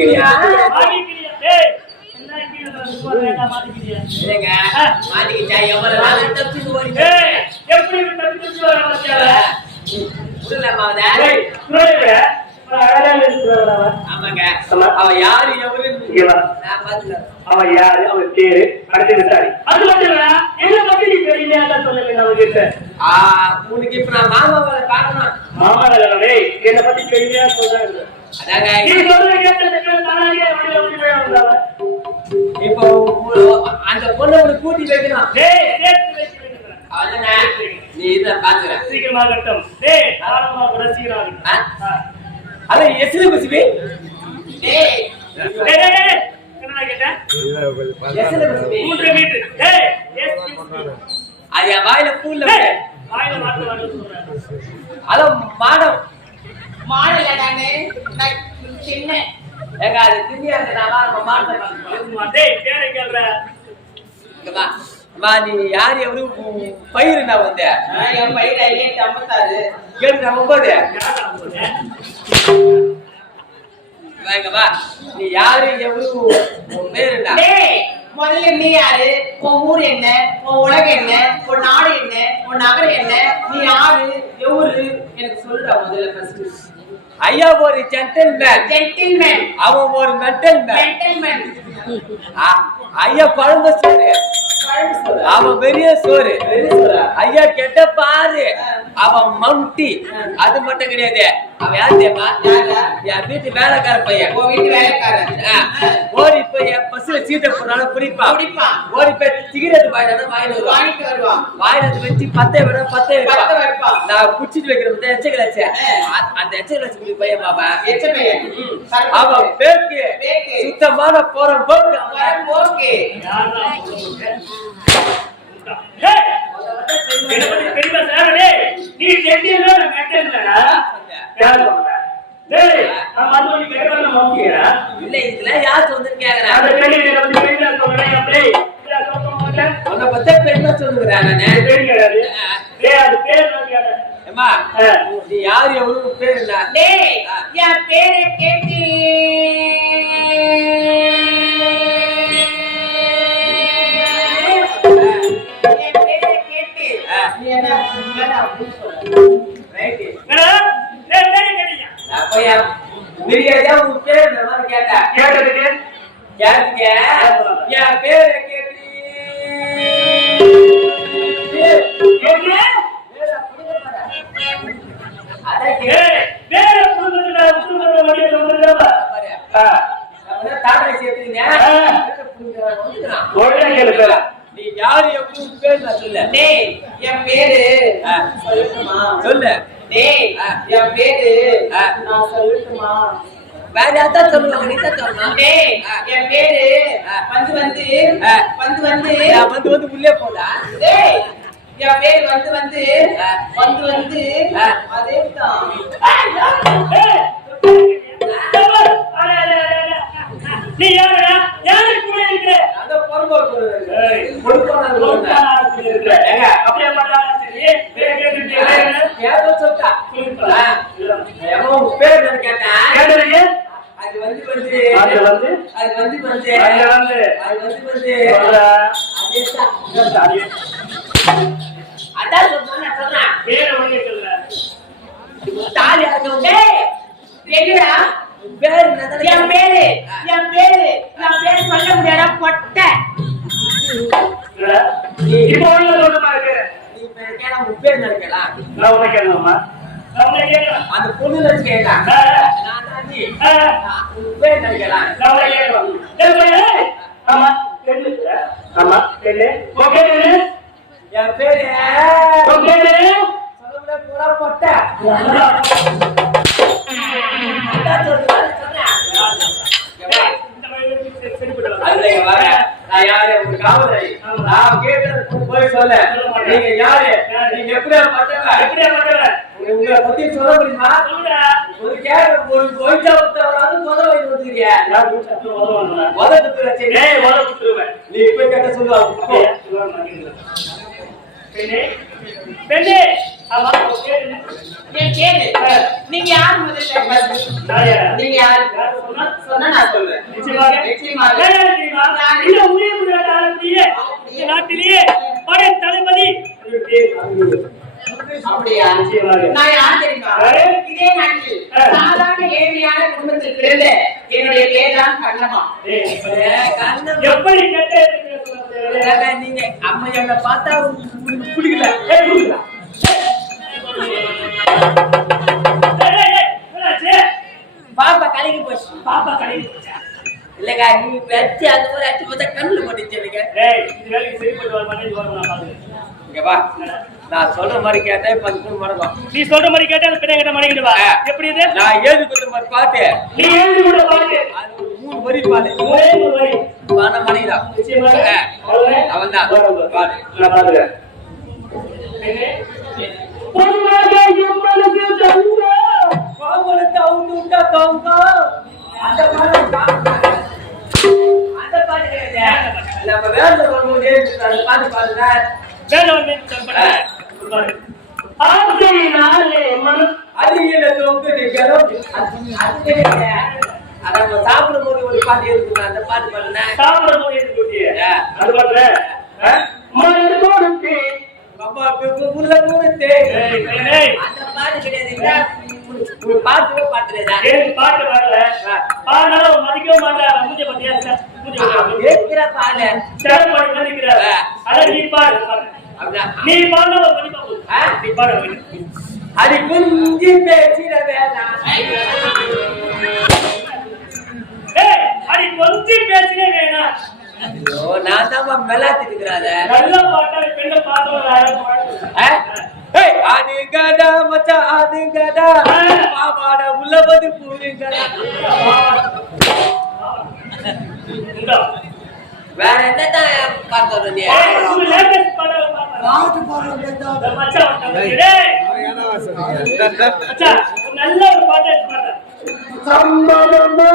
மாட்டிக்கிறியா? மாட்டிக்கிறியா? டேய் என்ன கீழ மாட்டிக்கிறியா? ஏங்க மாட்டிக்கிட்டா எவ்வளவு நாள் தப்பிச்சு ஓடிங்க? டேய் எப்படி தப்பிச்சு வர மாட்டியால? புரியலமாவதா? டேய் புரியல. அழகான இருக்குறடா. ஆமாங்க. அவ யாரு எவருன்னு நான் பாத்துல. அவ யாரு? அவ பேரு அடுத்து விசாரி. அது மட்டும் இல்ல என்ன பத்தி நீ தெரியலையா சொல்லுங்க நான் கிட்ட. உனக்கு இப்ப நான் மாமாவை பார்க்கணும். மாமாவே என்ன பத்தி தெரியலையா சொல்றாங்க. அதாங்க நீ சொல்றது கேட்டதுக்கு தானாவே வண்டில வந்தாவ. இப்போ அந்த பொண்ணை கூட்டி வைக்கணும். டேய் சேர்த்து வைக்கிறேன். அவளனா நீ இத பாக்குற. சீக்கிரமா கட்டும். டேய் ஆரம்பமா பிரசிக்கிறாங்க. அத எஸ்ல பசிபே. டேய் டேய் என்ன கேட்ட? எஸ்ல பசிபே 3 மீட்டர். டேய் எஸ் அது வாயில பூல்ல வாயில மாட்டு வந்து சொல்றேன். அத மாடம் மாடல நானே சின்ன ஏங்க அது திண்ணியாங்க நான் மாட்டேன். டேய் பேரை கேளுடா. இங்கமா அம்மா நீ யார் எவரு பயிர் நான் வந்தேன். என் பயிர் 56 கேளுங்க 9 வாங்கம்மா நீ யாரு எவரு உன் பேர் என்ன? டேய் முதல்ல நீ யாரு? உன் ஊர் என்ன? உன் உலகம் என்ன? உன் நாடு என்ன? உன் நகரம் என்ன? நீ யாரு எவரு எனக்கு சொல்லுடா முதல்ல ஃபர்ஸ்ட். ஐயா ஒரு ஜென்டில்மேன் அவன் ஒரு மென்டல் மேன். ஐயா பழம்பு சோறு அவன் பெரிய சோறு. ஐயா கெட்ட பாரு அவன் மம்டி. அது மட்டும் கிடையாது. அவன் யார் தெரியுமா? என் வீட்டு வேலைக்கார பையன். வீட்டு வேலைக்காரன் ஓடி போய் பஸ்ல சீட்டை போனாலும் குடிப்பான். ஓடி போய் சிகரெட் வாங்கிட்டு வருவான். வாயில வச்சு பத்தை வைப்பான். நான் குடிச்சிட்டு வைக்கிற எச்ச அந்த எச்ச கிளாஸ் பையன் பாபா அவன் பேக்கு சுத்தமான போற போக்கு. டேய் என்ன பத்தி பெரியமா சார். டேய் நீ செட்டியல மெட்டல்டா. யார் சொல்ற? டேய் நான் மறுபடி கேக்குறேன் மம்மியா. இல்ல இதுல யார் வந்து கேக்குறா? அத கேக்குறேன் நம்ம பெரியமா சொல்றேன். டேய் உன்னை பத்தி பெரியமா சொல்லுறேன் நானே. தெரியாது. டேய் அது பேர் நான் கேக்குறேன். அம்மா நீ யார் எவ்வளவு பேர் என்ன? டேய் என் பேரை கேட்டு நீ என்ன அப்படி சொல்ற? ரைட் என்னடா? டேய் பேரை கேட்டீங்க. அப்பயா மிரியாதா உன் பேர் என்ன மாதிரி கேட்டா? கேட்டதுக்கு என் பேரை கேட்டு என்ன? அதான் டேய் பேரை புரிஞ்சுடா. புரிஞ்சுட வழியில வந்துடா. தாத்தா சேர்த்துங்க நீ யாரு எப்படி பேர் நான் சொல்ல. டேய் என் பேரு சொல்லட்டுமா? சொல்லு. டேய் என் பேரு நான் சொல்லட்டுமா? வேற யார்தான் சொல்லுவாங்க நீ தான் சொல்லணும். டேய் என் பேரு வந்து உள்ளே போதா? டேய் என் பேரு வந்து அதேதான். நீ யாரடா? யாரு கூட இருக்கற? அந்த பொறுப்பு ஏய் பொறுப்பானது இருக்கற. அப்படியே பண்ணலாம். சரி பேர் கேட்டுட்டே கேட்ட சொல்டா. எவன் பேர் என்ன கேட்டா? கேட்டீங்க. அது வந்து அதான் சொல்றேன். பேரை வந்து சொல்லல. தாலி அறுக்கணும். டேய் எங்கடா பேர் என்ன? என் பேரு சொல்ல முடியாதா பொட்டை. இப்போ உள்ள சொல்லுமா இருக்கு. நீ பேர் கேளா உன் பேர் என்ன கேளா? நான் உனக்கு கேட்கணுமா? நான் உனக்கு கேட்கணும். அந்த பொண்ணு வச்சு கேட்டா. நான் தாண்டி உன் பேர் என்ன கேளா? நான் உனக்கு கேட்கணும். ஆமா கேளுங்க. ஆமா கேளு. ஓகே கேளு. என் பேரு ஓகே கேளு. சொல்லுடா பூரா பொட்டை. அதான் சொல்றேன். அதுல வர நான் யாரு உங்க காவலை நான் கேட்டது போய் சொல்ல. நீங்க யாரு? நீங்க எப்படியா பட்டவ? உங்களை பத்தி சொல்ல முடியுமா? ஒரு கேட்க ஒரு கோயிச்சா புத்தவராது சொல்ல வைத்து வந்துருக்கியா? நீ இப்ப கேட்ட சொல்லுவாங்க. பெண்ணே என் பேரு நீங்க யாரு முதல்ல? நீங்க யாரு? சொன்னா நான் சொல்றேன். நிச்சயமாக நிச்சயமாக. தெரியுமா இந்த உயிர் நாட்டிலேயே இந்த நாட்டிலேயே படை தளபதி அப்படியா? நான் யார் தெரியுமா? இதே நாட்டில் சாதாரண ஏழ்மையான குடும்பத்தில் பிறந்த என்னுடைய பேர் தான் கண்ணம்மா. எப்படி கேட்ட நீங்க அம்மா என்ன பார்த்தா உங்களுக்கு பிடிக்கல. பாப்பா கலங்கி போச்சு. பாப்பா கடைக்கு போச்சா? இல்லக்கா நீ வச்சு அந்த மாதிரி அச்சு பார்த்தா கண்ணுல போட்டுச்சு எனக்கு. இது வேலைக்கு சரிப்பட்டு வர மாட்டேன் நான் பாத்துக்கிறேன். இங்க வா, நான் சொல்ற மாதிரி கேட்டா இப்ப 10 மடங்கும். நீ சொல்ற மாதிரி கேட்டா அந்த பெண்ணை கிட்ட மடங்கிட்டு வா. எப்படி இது? நான் ஏது குத்துற மாதிரி பாத்து நீ எழுதி கூட பாரு. அது ஒரு 3 வரி பாடு. ஒரே ஒரு வரி. பான மணிதான். நிச்சயமாக. அவன்தான் பாடு. நான் பாத்துக்கிறேன். பொதுவாக எம்மனுக்கு தங்க பாவலத்தை அவுத்து விட்டா தங்க. அந்த பாடு அந்த பாடு கிடையாது. நம்ம வேலை வரும்போது அந்த பாட்டு பாடுங்க. வேணாம் சொல்லுங்க. ஆசையினாலே மனம் அதிகல தொங்குது கரம். அது கிடையாது. அத நம்ம சாப்பிடும் போது ஒரு பாட்டு இருக்கு, அந்த பாட்டு பாடுங்க. சாப்பிடும் போது இருக்கு. அது பாடுற மலர் கொடுத்து அம்மாக்கு புள்ள கொடுத்தே. அந்த பாட்டு கிடையாதுங்க. ஒரு பாட்டு பாத்துறதா? பாட்டு பாடல. பாடல மதிக்க மாட்டா. மூஞ்ச பத்தியா மூஞ்ச கேக்குற பாடு. சேர பாடு நினைக்கிறார். அத நீ பாடு. நீ பாடல மதிப்பா போ. நீ பாடு. அது குஞ்சி பேசிட வேணாம். ஏய் அடி கொஞ்சி பேசினே வேணாம். ஐயோ நான் தான் மெலாத்திட்டு இருக்கறானே. நல்ல பாட்டா பெண்ண பாடுறாரு. ஏய் அது கட மச்சான் அது கட. பாவாட உள்ளவது பூரிங்கடா. வேற என்னதான் பாடுறது நீ? ஒரு லேட்டஸ்ட் பாட்டு பாடுற மச்சான். டேய் மச்சான் நல்ல ஒரு பாட்டு பாடுற. சம்மதமா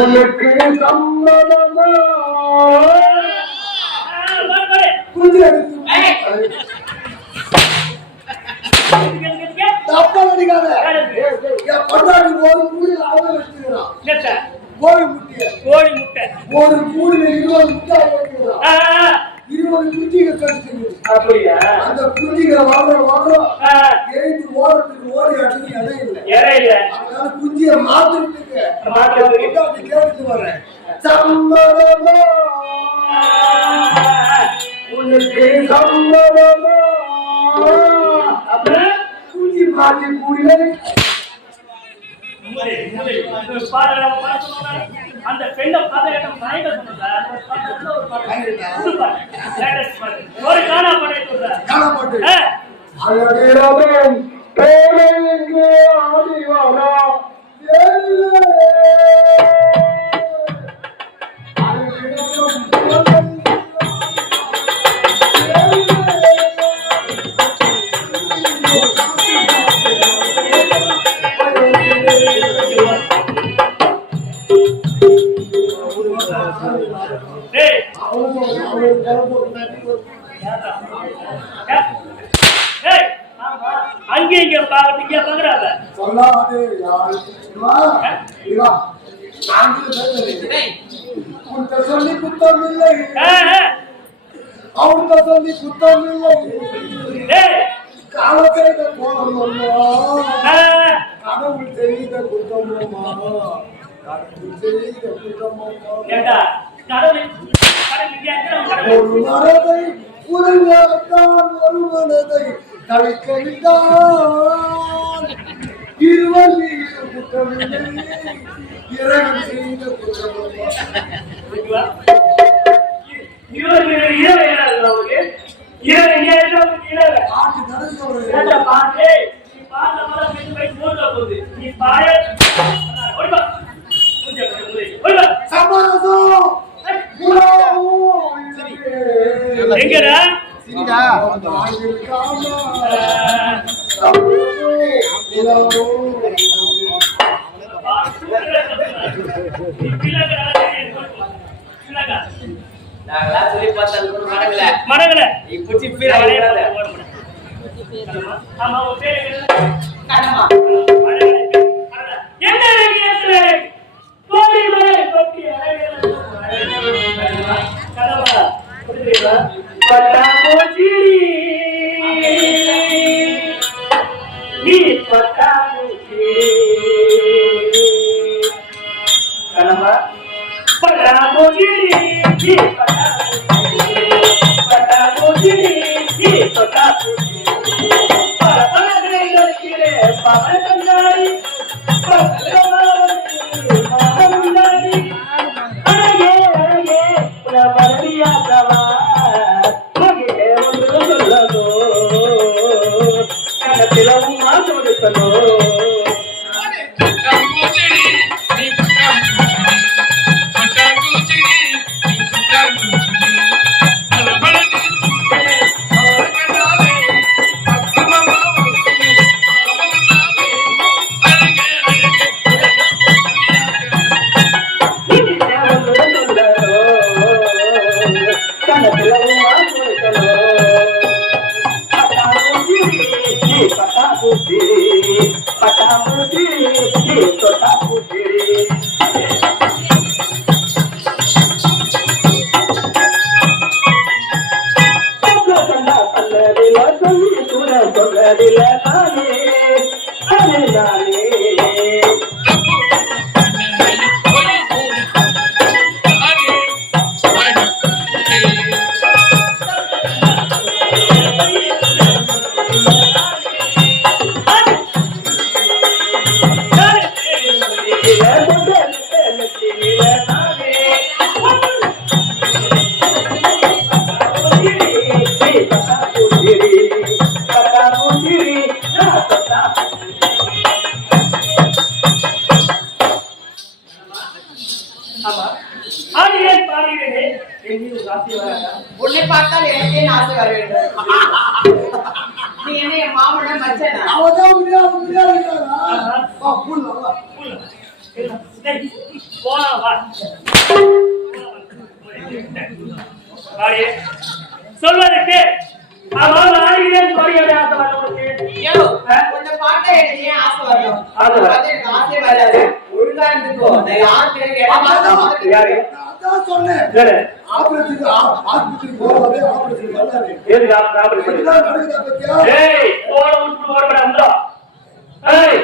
உனக்கு சம்மதமா தப்பா நடிக்காத. என் பொண்டாட்டி ஒரு கூடிய அவங்க வச்சுக்கிறான். கோழி முட்டைய கோழி முட்டை ஒரு கூடிய 20 முட்டை வைக்கிறான். 20 குட்டிங்க கடிச்சிருக்கு. அப்படியா? அந்த குட்டிங்க வாடுறோம் எழுந்து ஓடுறதுக்கு ஓடி அடிச்சு இடம் இல்லை. இடம் இல்லை. அதனால குஞ்சிய மாத்திரத்துக்கு மாத்திரத்துக்கு கேட்டுட்டு வர்றேன். சம்மதமா உனக்கு சம்மதமா அப்புறம் குஞ்சி மாத்தி கூடிய அந்த பெண்ணை ஒரு காணா காணப்பட்டு அழகிறவன் பேரங்கு ஆடிவாரா அங்கே இங்க பாக்குறாங்க சொல்லாது உன்கிட்ட சொல்லி குத்தம் இல்லை, அவன்கிட்ட சொல்லி குத்தம் இல்லை. காலம் செய்த கோலம் கடவுள் செய்த குத்தம் கடவுள் செய்த குத்தம். ஒரு மனதை உறங்காத்தான் ஒரு மனதை தவிக்க விட்டான். இருவர் மீது குற்றமில்லை, இறைவன் செய்த குற்றமில்லை. ஆட்டு தடை சொல்றது சமரசம் எங்கடா சரிடா நாங்களாம் சொல்லி பார்த்தாலும் மடங்கல மடங்கல நீ புடிச்சு பீராத. ஆமா பேரு கடமா பட்டாம்பூச்சி கணமா பட்டாம்பூச்சி பட்டாம்பூச்சி பட்டாம்பூச்சி பவன் கண்ணாடி அழகே அழகே மரணியாதவா மகிழே ஒன்று சொல்லதோ கணத்திலும் மாசொடுக்கலோ உன்னை பார்த்தால் எனக்கே ஆசை வர வேண்டும். நீ என்ன என் மாமன மச்சனா? அவதான் முடியாது சொல்வதற்கு உன்னை பார்த்தா எனக்கு ஏன் ஆசை வரும்? எனக்கு ஆசை வராது. ஒழுங்கா இருந்துக்கோ. நான் யாரு அதான் சொன்னேன். ஆபரேஷன் ஹாஸ்பிடல் போறதே ஆபரேஷன் பண்ணாரு. ஏது ஆபரேஷன் நடக்குதா பத்தியா? ஏய் போற உள்ள ஓடறடா. ஏய்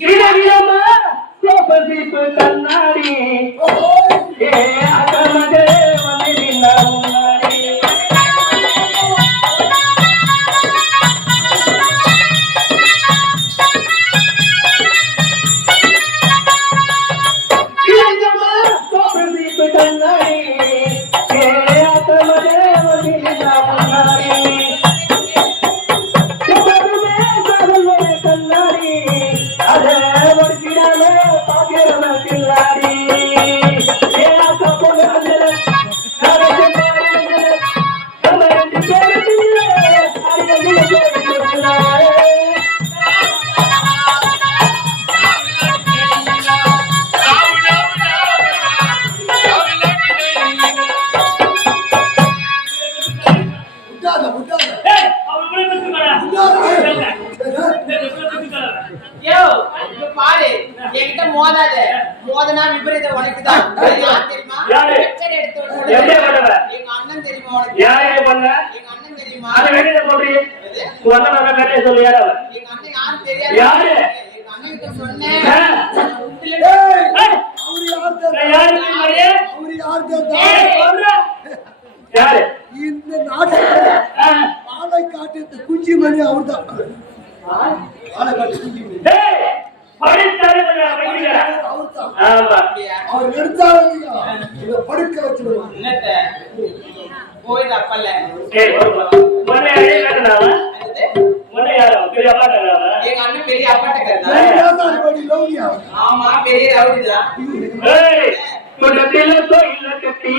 கிரவியம்மா சோபதிப்பு கண்ணாடி. ஏ அகமகே வந்தினா முன்னாடி. கிரவியம்மா சோபதிப்பு கண்ணாடி. மோதாத மோதனா விபரீத உனக்குதான். யாரு எங்க அண்ணன் தெரியுமா உனக்கு? யாரே பண்ண எங்க அண்ணன் தெரியுமா? அது வெளியில போறீ உன்ன நான் கட்டே சொல்லி யாரா எங்க அண்ணன் யாரு தெரியாது. யாரு எங்க அண்ணனுக்கு சொன்னேன். யாரு இந்த நாட்டுல பாலை காட்டு குஞ்சி மணி அவர்தான். பாலை காட்டு குஞ்சி மணி அவர் எடுத்தாலும் படுக்க வச்சிருவாங்க. போயிட்டு அப்பல்ல எங்க அண்ணன் பெரிய அப்பாட்டக்காரர். ஆமா பெரிய ரவுடிதான். கூட்டத்தில் கோயில கட்டி